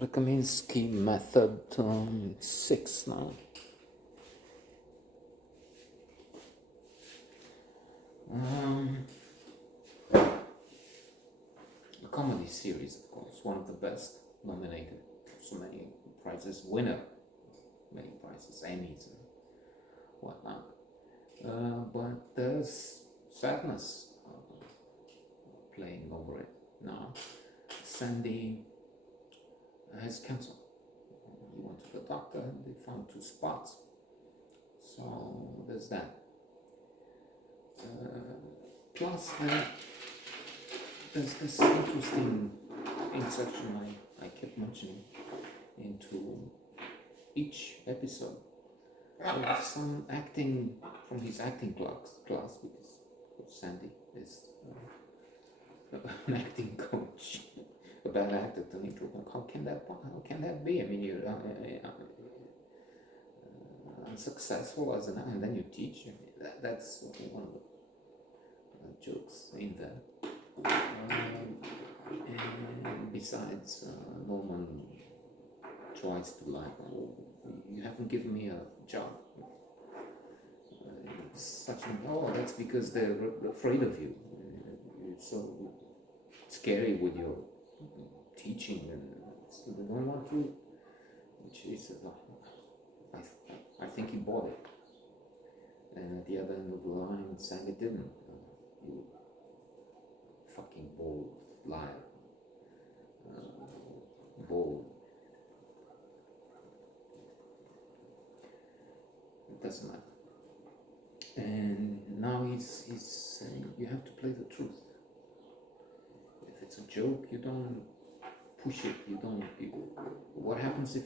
The Kominsky Method 6 now. A comedy series, of course, one of the best, nominated for so many prizes, winner many prizes, Emmys and whatnot. But there's sadness playing over it now. Sandy has cancer. He went to the doctor and they found 2 spots. So there's that. Plus, there's this interesting insertion I kept mentioning into each episode of some acting from his acting class because Sandy is an acting coach, a bad actor to me. How can that be? I mean, you're unsuccessful as an actor, and then you teach. That's one of the jokes in there. And besides, Norman tries to oh, you haven't given me a job. That's because they're afraid of you. It's so scary with your teaching, and they don't want to. Which is, I think he bought it. And at the other end of the line, Sandy didn't. You fucking bold liar. Bold. It doesn't matter. And now he's saying you have to play the truth. If it's a joke, you don't push it. What happens if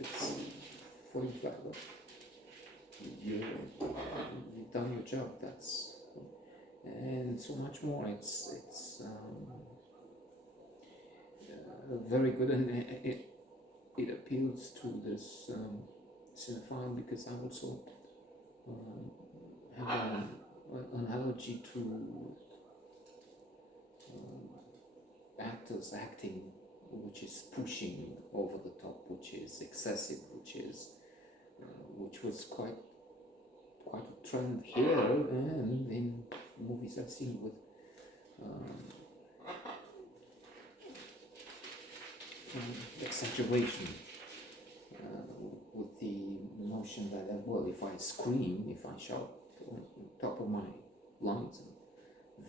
it's falling flat? You've done your job. That's and so much more. It's very good, and it appeals to this cinephile because I also have an allergy to actors acting which is pushing over the top, which is excessive, which was quite a trend here and in movies I've seen with exaggeration, with the notion that, well, if I scream, if I shout on top of my lungs,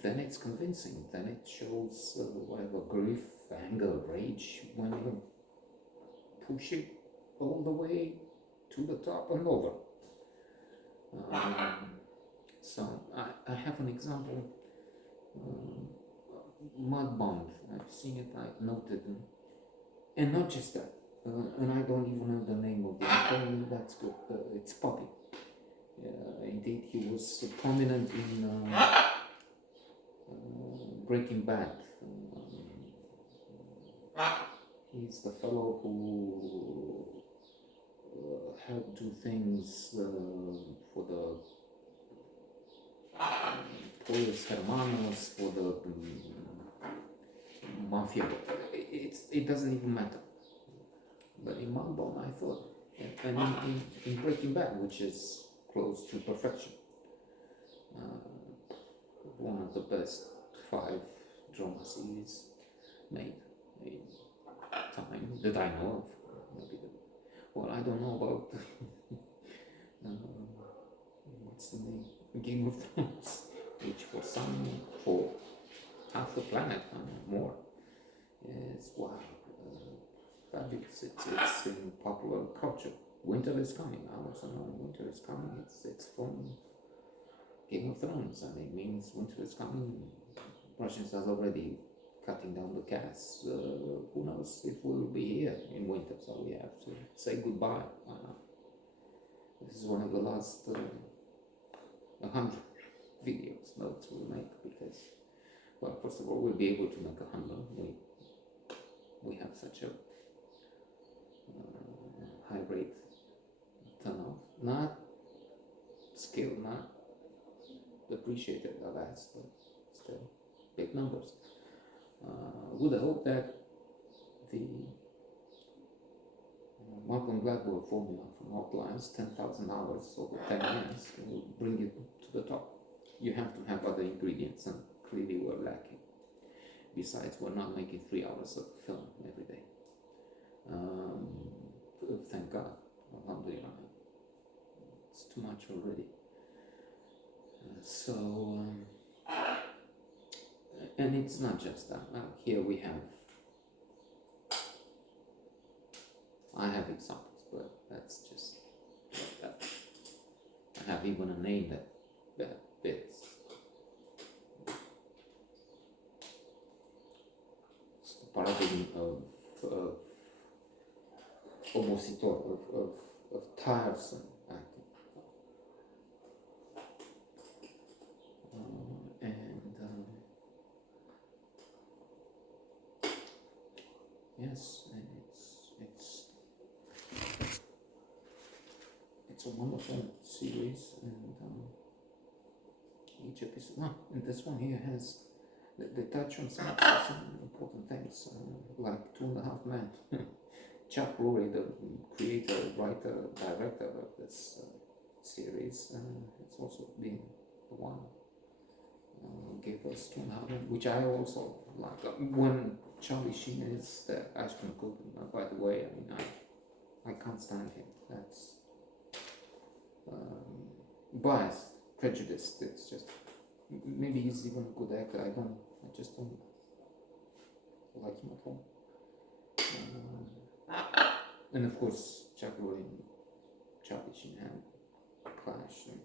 then it's convincing, then it shows whatever grief, anger, rage, when you push it all the way to the top and over. So I have an example, Mudbound. I've seen it, I noted, and not just that, and I don't even know the name of the actor. That's good. It's Poppy. Indeed, he was prominent in Breaking Bad. He's the fellow who helped do things for the Polios Hermanos, for the Mafia. It doesn't even matter. But in Mudbound, I thought, and in Breaking Bad, which is close to perfection, one of the best 5 drama series made in time that I know of. Well, I don't know about what's the name? Game of Thrones, which for half the planet and more is fabulous. It's in popular culture. Winter is coming. I also know winter is coming. It's from Game of Thrones, and it means winter is coming. Russians are already cutting down the gas. Who knows if we'll be here in winter, so we have to say goodbye. This is one of the last 100 videos notes we'll make, because, well, first of all, we'll be able to make 100. We have such a high rate turnout, not skill, not appreciated, alas, but still big numbers. With the hope that the Malcolm Gladwell formula from Outliers, 10,000 hours over 10 years will bring you to the top. You have to have other ingredients, and clearly we're lacking. Besides, we're not making 3 hours of film every day. Thank God. Alhamdulillah. It's too much already. And it's not just that. Here we have, I have examples, but that's just like that. I have even a name that fits. It's the paradigm of opositor, of tiresome acting. Yes, and it's a wonderful series, and each episode, and this one here has, they touch on some important things, like 2.5 Men. Chuck Lorre, the creator, writer, director of this series, it's also been the one gave us 2.5 Men, which I also like. When Charlie Sheen is the ice cream cook, by the way, I mean, I can't stand him. That's biased, prejudiced. It's just, maybe he's even a good actor. I just don't like him at all. And of course, Chuck Lorre and Charlie Sheen had a clash. And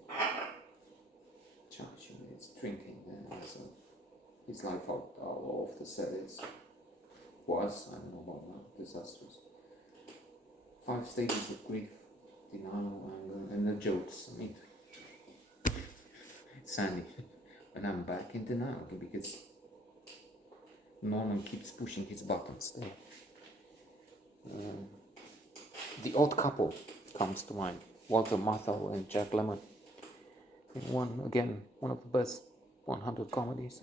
Charlie Sheen is drinking, and so his life out of the set was, I don't know about now, disastrous. 5 stages of grief, denial, anger, and the jokes. I mean, Sandy, and I'm back in denial because Norman keeps pushing his buttons there. The Odd Couple comes to mind. Walter Matthau and Jack Lemmon. One of the best 100 comedies.